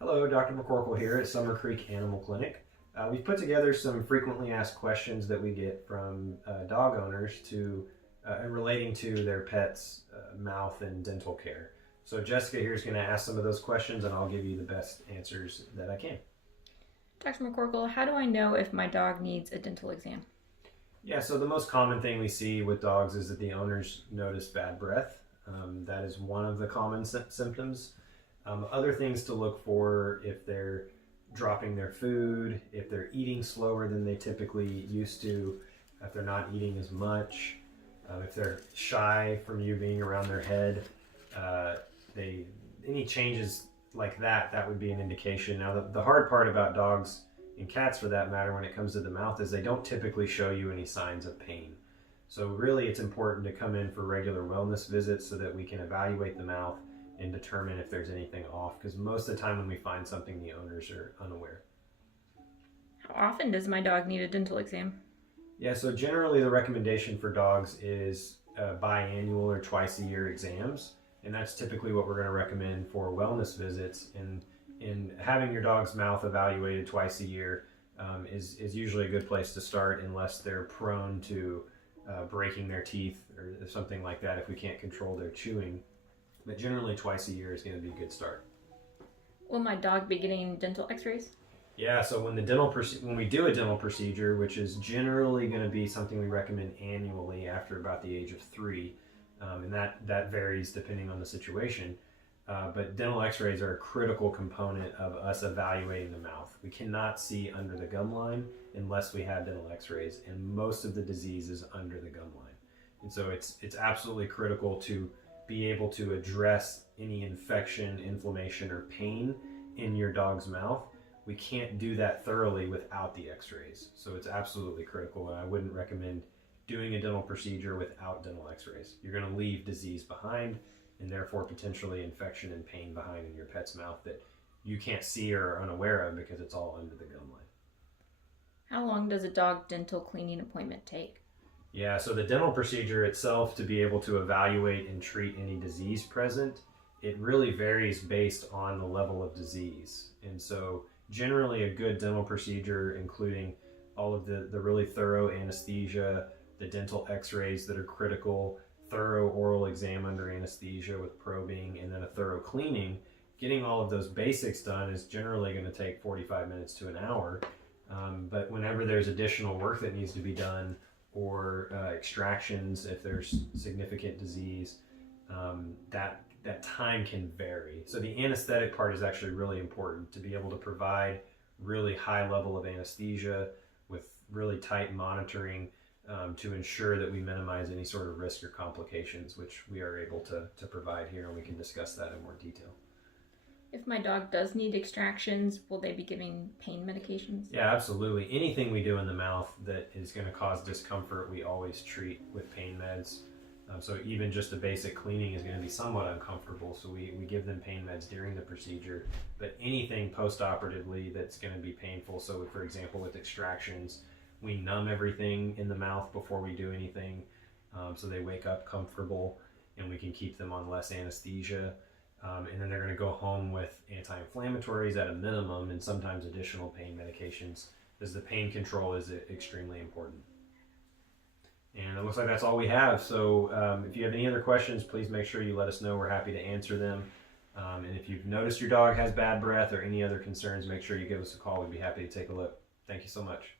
Hello, Dr. McCorkle here at Summer Creek Animal Clinic. We've put together some frequently asked questions that we get from dog owners relating to their pets' mouth and dental care. So Jessica here is going to ask some of those questions, and I'll give you the best answers that I can. Dr. McCorkle, how do I know if my dog needs a dental exam? Yeah, so the most common thing we see with dogs is that the owners notice bad breath. That is one of the common symptoms. Other things to look for: if they're dropping their food, if they're eating slower than they typically used to, if they're not eating as much, if they're shy from you being around their head, uh, any changes like that would be an indication. Now, the hard part about dogs and cats, for that matter, when it comes to the mouth, is they don't typically show you any signs of pain. So really, it's important to come in for regular wellness visits so that we can evaluate the mouth and determine if there's anything off, because most of the time when we find something, the owners are unaware. How often does my dog need a dental exam? Yeah, so generally the recommendation for dogs is biannual or twice a year exams, and that's typically what we're going to recommend for wellness visits. And in having your dog's mouth evaluated twice a year is usually a good place to start, unless they're prone to breaking their teeth or something like that if we can't control their chewing. But generally twice a year is going to be a good start. Will my dog be getting dental x-rays? Yeah, so when we do a dental procedure, which is generally going to be something we recommend annually after about the age of 3, and that varies depending on the situation. But dental x-rays are a critical component of us evaluating the mouth. We cannot see under the gum line unless we have dental x-rays, and most of the disease is under the gum line. And so it's absolutely critical to be able to address any infection, inflammation, or pain in your dog's mouth. We can't do that thoroughly without the x-rays. So it's absolutely critical, and I wouldn't recommend doing a dental procedure without dental x-rays. You're going to leave disease behind, and therefore potentially infection and pain behind in your pet's mouth that you can't see or are unaware of because it's all under the gum line. How long does a dog dental cleaning appointment take? Yeah, so the dental procedure itself, to be able to evaluate and treat any disease present, it really varies based on the level of disease. And so generally a good dental procedure, including all of the really thorough anesthesia, the dental x-rays that are critical, thorough oral exam under anesthesia with probing, and then a thorough cleaning, getting all of those basics done is generally going to take 45 minutes to an hour. But whenever there's additional work that needs to be done, or extractions, if there's significant disease, that time can vary. So the anesthetic part is actually really important, to be able to provide really high level of anesthesia with really tight monitoring to ensure that we minimize any sort of risk or complications, which we are able to provide here, and we can discuss that in more detail. If my dog does need extractions, will they be giving pain medications? Yeah, absolutely. Anything we do in the mouth that is going to cause discomfort, we always treat with pain meds. So even just a basic cleaning is going to be somewhat uncomfortable, so we give them pain meds during the procedure. But anything post-operatively that's going to be painful, so for example with extractions, we numb everything in the mouth before we do anything, so they wake up comfortable, and we can keep them on less anesthesia. And then they're going to go home with anti-inflammatories at a minimum, and sometimes additional pain medications, as the pain control is extremely important. And it looks like that's all we have. So if you have any other questions, please make sure you let us know. We're happy to answer them. And if you've noticed your dog has bad breath or any other concerns, make sure you give us a call. We'd be happy to take a look. Thank you so much.